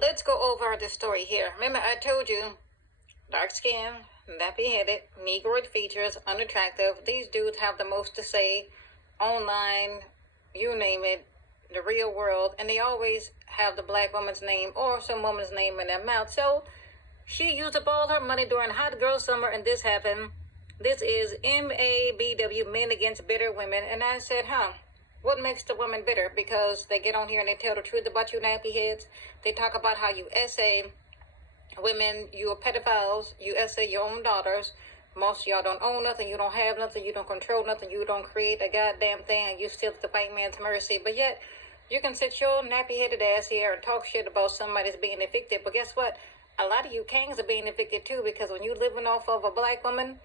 Let's go over the story here. Remember, I told you, dark skin, nappy headed, negroid features, unattractive. These dudes have the most to say online, you name it, the real world, and they always have the black woman's name or some woman's name in their mouth. So she used up all her money during hot girl summer, and this happened. This is MABW, Men Against Bitter Women. And I said, what makes the women bitter? Because they get on here and they tell the truth about you nappy heads. They talk about how you essay women, you are pedophiles, you essay your own daughters. Most of y'all don't own nothing, you don't have nothing, you don't control nothing, you don't create a goddamn thing, and you still at the white man's mercy. But yet, you can sit your nappy-headed ass here and talk shit about somebody's being evicted. But guess what? A lot of you kings are being evicted too, because when you living off of a black woman,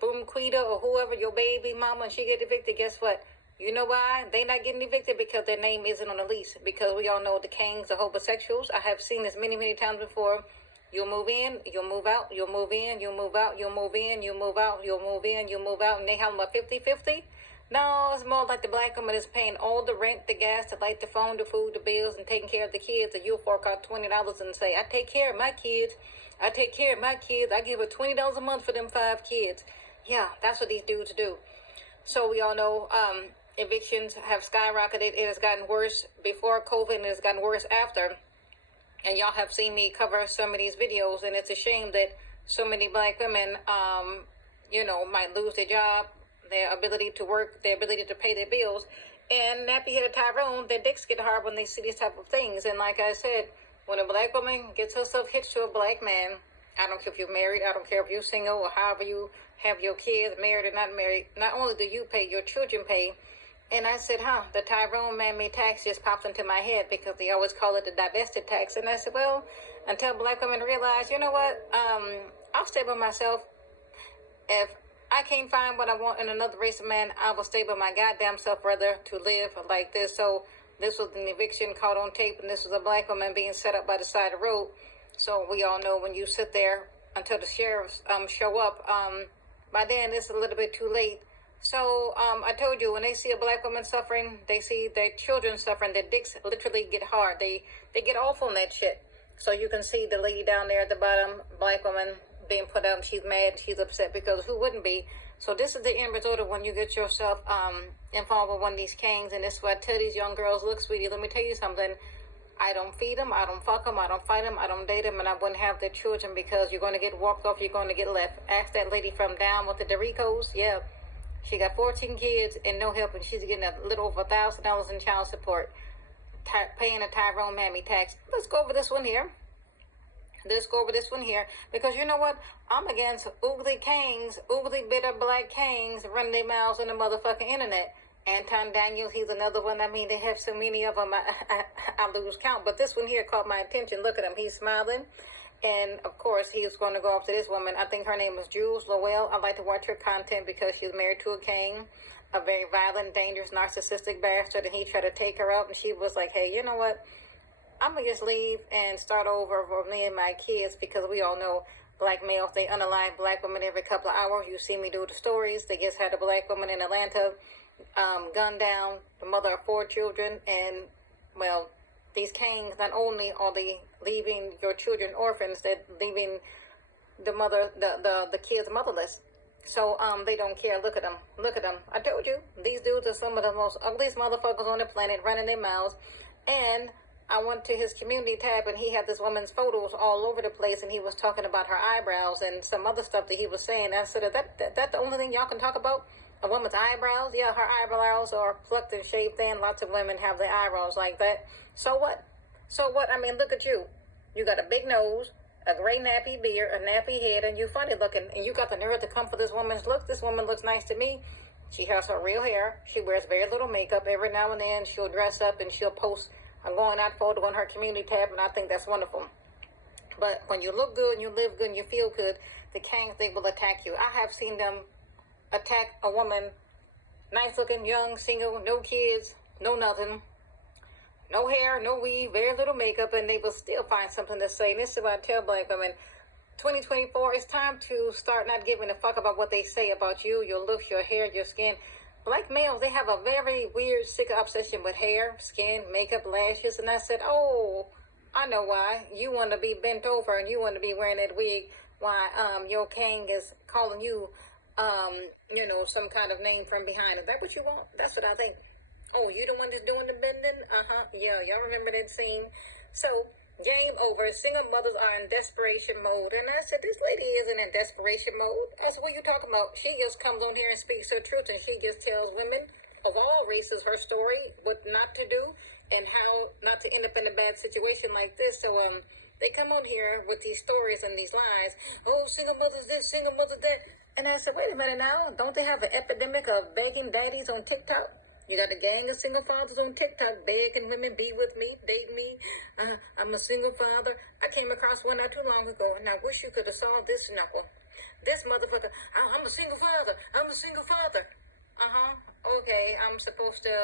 Boom Quita or whoever, your baby mama, and she get evicted, guess what? You know why? They not getting evicted because their name isn't on the lease. Because we all know the kings are homosexuals. I have seen this many, many times before. You'll move in, you'll move out, you'll move in, you'll move out, you'll move in, you'll move out, you'll move in, you'll move out, and they have them a 50-50. No, it's more like the black woman is paying all the rent, the gas, the light, the phone, the food, the bills, and taking care of the kids, and you'll fork out $20 and say, I take care of my kids. I take care of my kids. I give her $20 a month for them 5 kids. Yeah, that's what these dudes do. So we all know evictions have skyrocketed. It has gotten worse before COVID, and it has gotten worse after. And y'all have seen me cover some of these videos, and it's a shame that so many black women, might lose their job, their ability to work, their ability to pay their bills. And nappy-headed Tyrone, their dicks get hard when they see these type of things. And like I said, when a black woman gets herself hitched to a black man, I don't care if you're married, I don't care if you're single, or however you have your kids, married or not married, not only do you pay, your children pay. And I said, the Tyrone man-made tax just pops into my head because they always call it the divested tax. And I said, well, until black women realize, you know what, I'll stay by myself. If I can't find what I want in another race of man, I will stay by my goddamn self rather to live like this. So this was an eviction caught on tape, and this was a black woman being set up by the side of the road. So we all know when you sit there until the sheriffs show up, by then it's a little bit too late. So I told you, when they see a black woman suffering, they see their children suffering, their dicks literally get hard. They get off on that shit. So you can see the lady down there at the bottom, black woman being put out, and she's mad, she's upset, because who wouldn't be? So this is the end result of when you get yourself involved with one of these kings. And this is what I tell these young girls, look, sweetie, let me tell you something. I don't feed them, I don't fuck them, I don't fight them, I don't date them, and I wouldn't have their children, because you're going to get walked off, you're going to get left. Ask that lady from down with the Doricos. Yeah. She got 14 kids and no help, and she's getting a little over $1,000 in child support, paying a Tyrone mammy tax. Let's go over this one here. Because you know what? I'm against oogly kings, oogly bitter black kings running their mouths on the motherfucking internet. Anton Daniels, he's another one. I mean, they have so many of them, I lose count. But this one here caught my attention. Look at him. He's smiling. And, of course, he was going to go after this woman. I think her name is Jules Lowell. I like to watch her content because she's married to a king, a very violent, dangerous, narcissistic bastard. And he tried to take her out. And she was like, hey, you know what? I'm going to just leave and start over for me and my kids, because we all know black males, they unalive black women every couple of hours. You see me do the stories. They just had a black woman in Atlanta gunned down, the mother of 4 children. And, well, these kings, not only are they leaving your children orphans, they're leaving the mother, the kids motherless. So they don't care. Look at them. I told you, these dudes are some of the most ugliest motherfuckers on the planet, running their mouths. And I went to his community tab, and he had this woman's photos all over the place, and he was talking about her eyebrows and some other stuff that he was saying. I said, that the only thing y'all can talk about? A woman's eyebrows? Yeah, her eyebrows are plucked and shaved in. Lots of women have their eyebrows like that. So what? I mean, look at you. You got a big nose, a gray nappy beard, a nappy head, and you funny looking. And you got the nerve to come for this woman's looks. This woman looks nice to me. She has her real hair. She wears very little makeup. Every now and then she'll dress up and she'll post a going out photo on her community tab, and I think that's wonderful. But when you look good and you live good and you feel good, the kings, they will attack you. I have seen them attack a woman, nice looking, young, single, no kids, no nothing, no hair, no weave, very little makeup, and they will still find something to say. And this is what I tell black women. 2024, it's time to start not giving a fuck about what they say about you, your looks, your hair, your skin. Black males, they have a very weird, sick obsession with hair, skin, makeup, lashes. And I said, oh, I know why. You want to be bent over and you want to be wearing that wig. Why your king is calling you some kind of name from behind. Is that what you want? That's what I think. Oh, you the one that's doing the bending? Yeah, y'all remember that scene? So, game over. Single mothers are in desperation mode. And I said, this lady isn't in desperation mode. I said, what are you talking about? She just comes on here and speaks her truth, and she just tells women of all races her story, what not to do, and how not to end up in a bad situation like this. So, they come on here with these stories and these lies. Oh, single mothers this, single mothers that. And I said, wait a minute now. Don't they have an epidemic of begging daddies on TikTok? You got a gang of single fathers on TikTok begging women, be with me, date me. I'm a single father. I came across one not too long ago, and I wish you could have saw this knuckle. This motherfucker, I'm a single father. I'm a single father. Okay, I'm supposed to,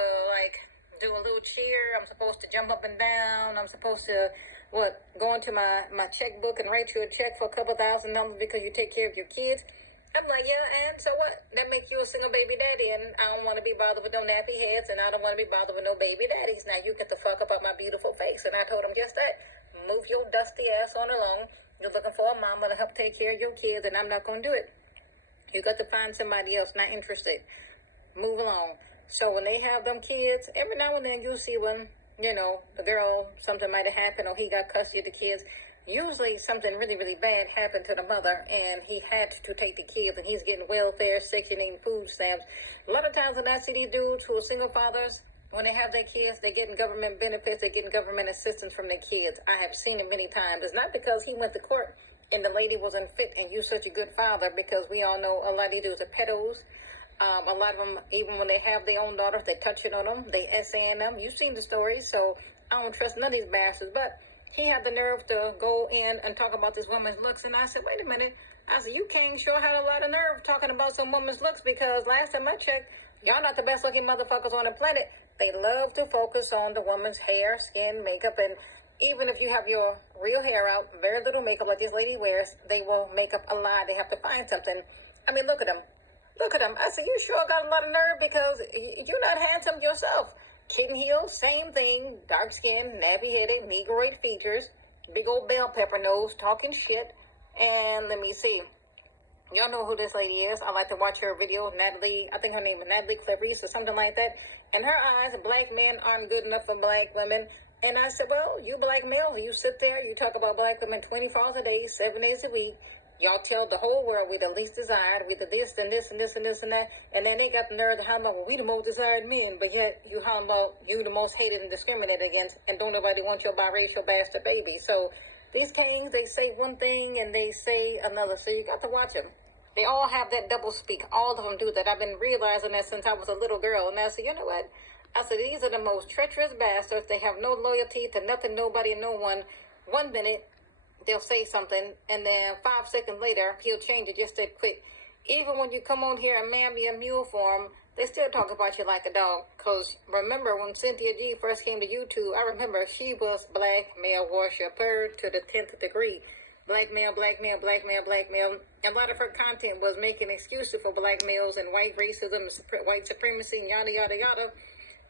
do a little cheer. I'm supposed to jump up and down. I'm supposed to, go into my checkbook and write you a check for a couple $1,000 because you take care of your kids. I'm like, yeah, and so what? That makes you a single baby daddy, and I don't want to be bothered with no nappy heads, and I don't want to be bothered with no baby daddies. Now you get the fuck up out my beautiful face. And I told him just that. Move your dusty ass on along. You're looking for a mama to help take care of your kids, and I'm not going to do it. You got to find somebody else not interested. Move along. So when they have them kids, every now and then you'll see when, the girl, something might have happened, or he got custody of the kids. Usually something really, really bad happened to the mother, and he had to take the kids, and he's getting welfare, Section 8 food stamps. A lot of times when I see these dudes who are single fathers, when they have their kids, they're getting government benefits, they're getting government assistance from their kids. I have seen it many times. It's not because he went to court and the lady was unfit and you such a good father, because we all know a lot of these dudes are pedos. A lot of them, even when they have their own daughters, they touch it on them, they SAN them. You've seen the stories, so I don't trust none of these bastards, but he had the nerve to go in and talk about this woman's looks. And I said, wait a minute. I said, you King sure had a lot of nerve talking about some woman's looks, because last time I checked, y'all not the best looking motherfuckers on the planet. They love to focus on the woman's hair, skin, makeup, and even if you have your real hair out, very little makeup like this lady wears, they will make up a lie. They have to find something. I mean, look at them. Look at them. I said, you sure got a lot of nerve, because you're not handsome yourself. Kitten heels, same thing. Dark skin, nappy-headed, negroid features, big old bell pepper nose, talking shit. And let me see. Y'all know who this lady is. I like to watch her video. Natalie, I think her name is Natalie Clarice or something like that. In her eyes, black men aren't good enough for black women. And I said, well, you black males, you sit there, you talk about black women 24 hours a day, 7 days a week. Y'all tell the whole world we the least desired, we the this and this and this and this and that, and then they got the nerve to holler about, well, we the most desired men, but yet you holler about you the most hated and discriminated against, and don't nobody want your biracial bastard baby. So these kings, they say one thing and they say another, so you got to watch them. They all have that double speak. All of them do that. I've been realizing that since I was a little girl, and I said, you know what? I said, these are the most treacherous bastards. They have no loyalty to nothing, nobody, and no one. 1 minute, they'll say something, and then 5 seconds later, he'll change it just that quick. Even when you come on here and mammy and mule form, they still talk about you like a dog. Because remember, when Cynthia G first came to YouTube, I remember she was black male worshiper to the 10th degree. Black male, black male, black male, black male. A lot of her content was making excuses for black males and white racism, white supremacy, and yada, yada, yada.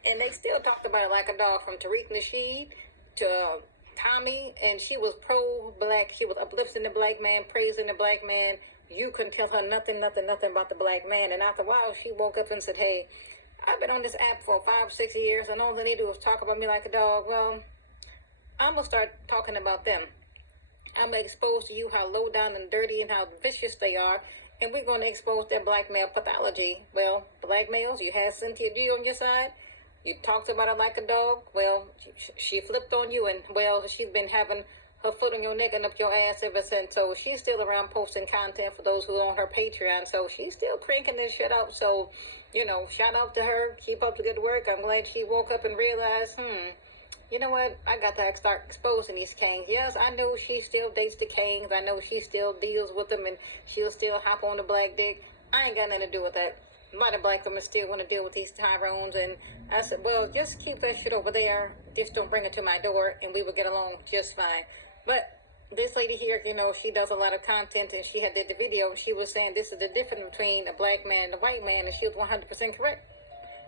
And they still talked about it like a dog, from Tariq Nasheed to Tommy, and she was pro-black. She was uplifting the black man, praising the black man. You couldn't tell her nothing about the black man. And after a while, she woke up and said, hey, I've been on this app for 5-6 years, and all they do is talk about me like a dog. Well, I'm going to start talking about them. I'm going to expose to you how low down and dirty and how vicious they are, and we're going to expose their black male pathology. Well, black males, you had Cynthia G on your side. You talked about her like a dog. Well, she flipped on you, and, well, she's been having her foot on your neck and up your ass ever since. So she's still around posting content for those who are on her Patreon. So she's still cranking this shit out. So, shout out to her. Keep up the good work. I'm glad she woke up and realized, you know what? I got to start exposing these kings. Yes, I know she still dates the kings. I know she still deals with them, and she'll still hop on the black dick. I ain't got nothing to do with that. A lot of black women still want to deal with these Tyrones, and I said, well, just keep that shit over there. Just don't bring it to my door, and we will get along just fine. But this lady here, she does a lot of content, and she had did the video, and she was saying this is the difference between a black man and a white man, and she was 100% correct.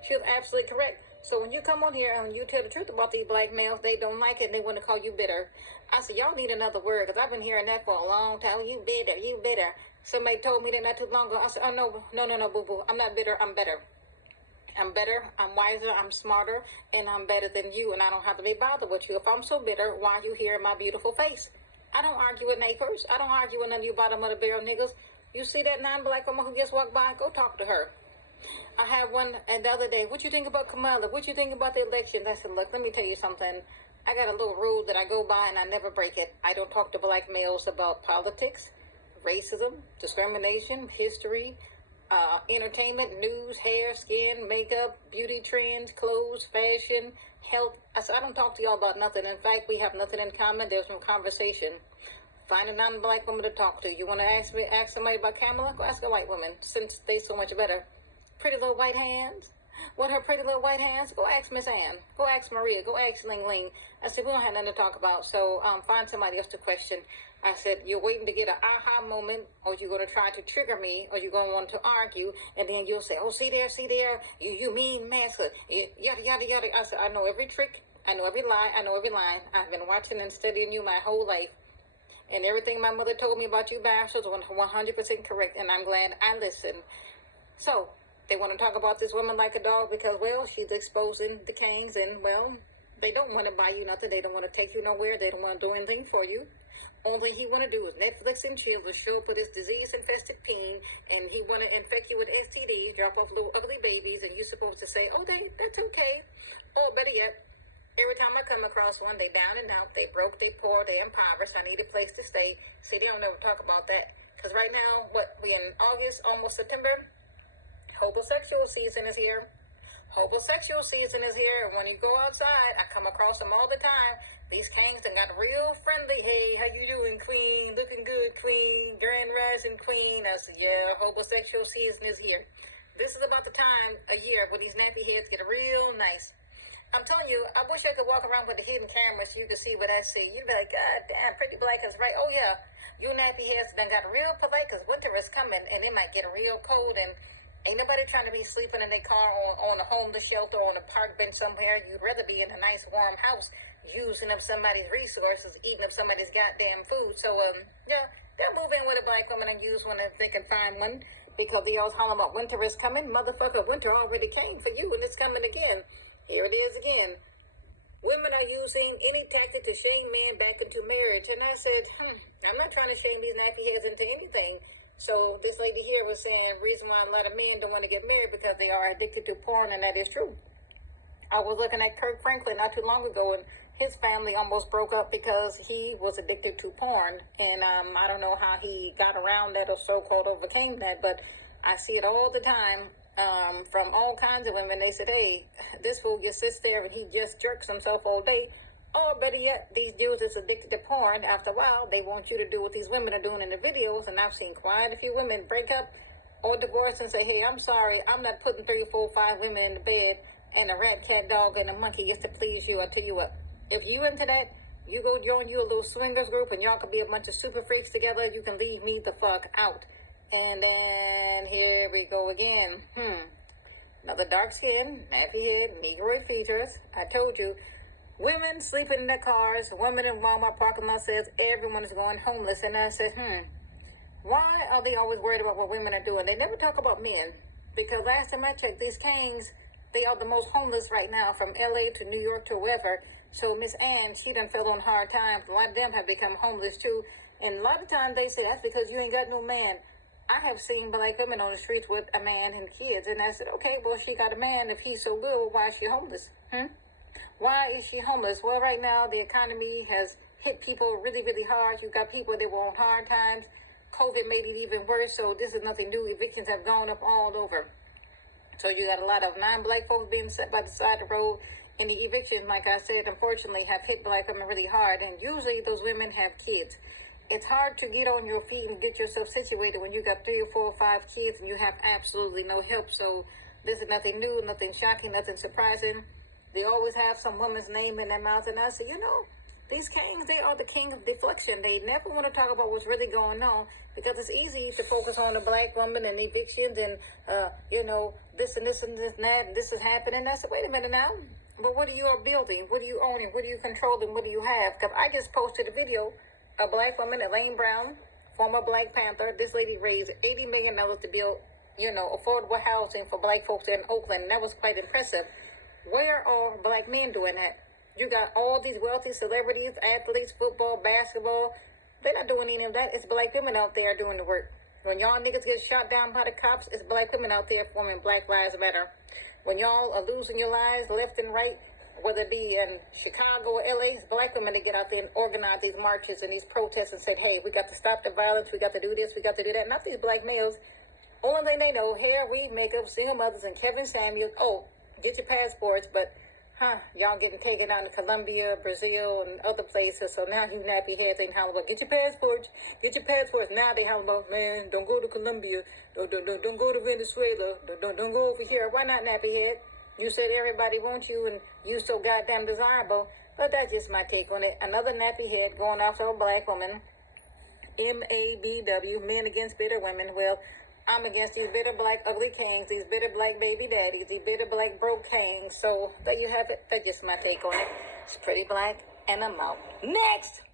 She was absolutely correct. So when you come on here and you tell the truth about these black males, they don't like it and they want to call you bitter. I said, y'all need another word because I've been hearing that for a long time. You bitter, you bitter. Somebody told me that not too long ago. I said, oh, no, boo-boo. I'm not bitter. I'm better. I'm better, I'm wiser, I'm smarter, and I'm better than you, and I don't have to be bothered with you. If I'm so bitter, why are you here in my beautiful face? I don't argue with neighbors. I don't argue with none of you bottom of the barrel niggas. You see that non-black woman who just walked by? Go talk to her. I have one and the other day. What you think about Kamala? What you think about the elections? I said, look, let me tell you something. I got a little rule that I go by and I never break it. I don't talk to black males about politics, racism, discrimination, history, entertainment, news, hair, skin, makeup, beauty trends, clothes, fashion, health. I said, I don't talk to y'all about nothing. In fact, we have nothing in common. There's no conversation. Find a non-black woman to talk to. You want to ask somebody about Kamala? Go ask a white woman, since they so much better. Pretty little white hands. What her pretty little white hands? Go ask Miss Ann. Go ask Maria. Go ask Ling Ling. I said, we don't have nothing to talk about, so find somebody else to question. I said, you're waiting to get an aha moment, or you're going to try to trigger me, or you're going to want to argue, and then you'll say, oh, see there, you mean master, yada, yada, yada. I said, I know every trick, I know every lie, I know every line. I've been watching and studying you my whole life, and everything my mother told me about you bastards was 100% correct, and I'm glad I listened. So, they want to talk about this woman like a dog because, well, she's exposing the kings, and, well, they don't want to buy you nothing. They don't want to take you nowhere. They don't want to do anything for you. Only he want to do is Netflix and chill to show up with his disease-infested peen, and he want to infect you with STDs, drop off little ugly babies, and you're supposed to say, oh, that's okay. Or better yet, every time I come across one, they down and out, they broke, they poor, they impoverished, I need a place to stay. See, they don't never talk about that. Because right now, we in August, almost September, homosexual season is here. Homosexual season is here, and when you go outside, I come across them all the time. These kings done got real friendly. Hey, how you doing, queen? Looking good, queen. Grand rising, queen. I said, yeah, homosexual season is here. This is about the time a year when these nappy heads get real nice. I'm telling you, I wish I could walk around with the hidden camera so you could see what I see. You'd be like, God damn, pretty black is right. Oh, yeah, you nappy heads done got real polite because winter is coming, and it might get real cold, and ain't nobody trying to be sleeping in their car on a homeless shelter or on a park bench somewhere. You'd rather be in a nice warm house using up somebody's resources, eating up somebody's goddamn food. So, yeah, they'll move in with a black woman and use one if they can find one because they always hollering about winter is coming. Motherfucker, winter already came for you and it's coming again. Here it is again. Women are using any tactic to shame men back into marriage. And I said, I'm not trying to shame these nappy heads into anything. So this lady here was saying reason why a lot of men don't want to get married because they are addicted to porn, and that is true. I was looking at Kirk Franklin not too long ago, and his family almost broke up because he was addicted to porn. And I don't know how he got around that or so-called overcame that, but I see it all the time from all kinds of women. They said, hey, this fool just sits there and he just jerks himself all day. Or better yet, these dudes is addicted to porn. After a while, they want you to do what these women are doing in the videos. And I've seen quite a few women break up or divorce and say, hey, I'm sorry, I'm not putting 3, 4, 5 women in the bed and a rat, cat, dog, and a monkey just to please you. I tell you what, if you into that, you go join you a little swingers group and y'all can be a bunch of super freaks together. You can leave me the fuck out. And then here we go again. Another dark skin, nappy head, negroid features. I told you. Women sleeping in their cars, women in Walmart parking lot says everyone is going homeless. And I said, why are they always worried about what women are doing? They never talk about men. Because last time I checked, these kings, they are the most homeless right now, from LA to New York to wherever. So Miss Ann, she done fell on hard times. A lot of them have become homeless too. And a lot of times they say, that's because you ain't got no man. I have seen black women on the streets with a man and kids. And I said, okay, well, she got a man. If he's so good, well, why is she homeless? Why is she homeless? Well, right now, the economy has hit people really, really hard. You've got people that were on hard times. COVID made it even worse, so this is nothing new. Evictions have gone up all over. So you got a lot of non-black folks being set by the side of the road. And the evictions, like I said, unfortunately, have hit black women really hard. And usually those women have kids. It's hard to get on your feet and get yourself situated when you got 3 or 4 or 5 kids and you have absolutely no help. So this is nothing new, nothing shocking, nothing surprising. They always have some woman's name in their mouth. And I said, These kings, they are the king of deflection. They never want to talk about what's really going on because it's easy to focus on the black woman and evictions and, this and this and this and that, and this is happening. I said, wait a minute now. But what are you building? What are you owning? What are you controlling? What do you have? Because I just posted a video, a black woman, Elaine Brown, former Black Panther. This lady raised $80 million to build, affordable housing for black folks in Oakland. And that was quite impressive. Where are black men doing that? You got all these wealthy celebrities, athletes, football, basketball. They're not doing any of that. It's black women out there doing the work. When y'all niggas get shot down by the cops, it's black women out there forming Black Lives Matter. When y'all are losing your lives left and right, whether it be in Chicago or LA, it's black women that get out there and organize these marches and these protests and say, hey, we got to stop the violence, we got to do this, we got to do that. Not these black males. Only thing they know, hair, weave, makeup, single mothers, and Kevin Samuels. Oh, get your passports, but y'all getting taken out to Colombia, Brazil, and other places. So now you nappy heads ain't hollering about, get your passports, get your passports. Now they hollering about, man, don't go to Colombia, don't go to Venezuela, don't go over here. Why not, nappy head? You said everybody wants you, and you so goddamn desirable. But that's just my take on it. Another nappy head going after a black woman. MABW, Men Against Bitter Women. Well, I'm against these bitter black ugly kings, these bitter black baby daddies, these bitter black broke kings. So there you have it. That's just my take on it. It's pretty black, and I'm out. Next!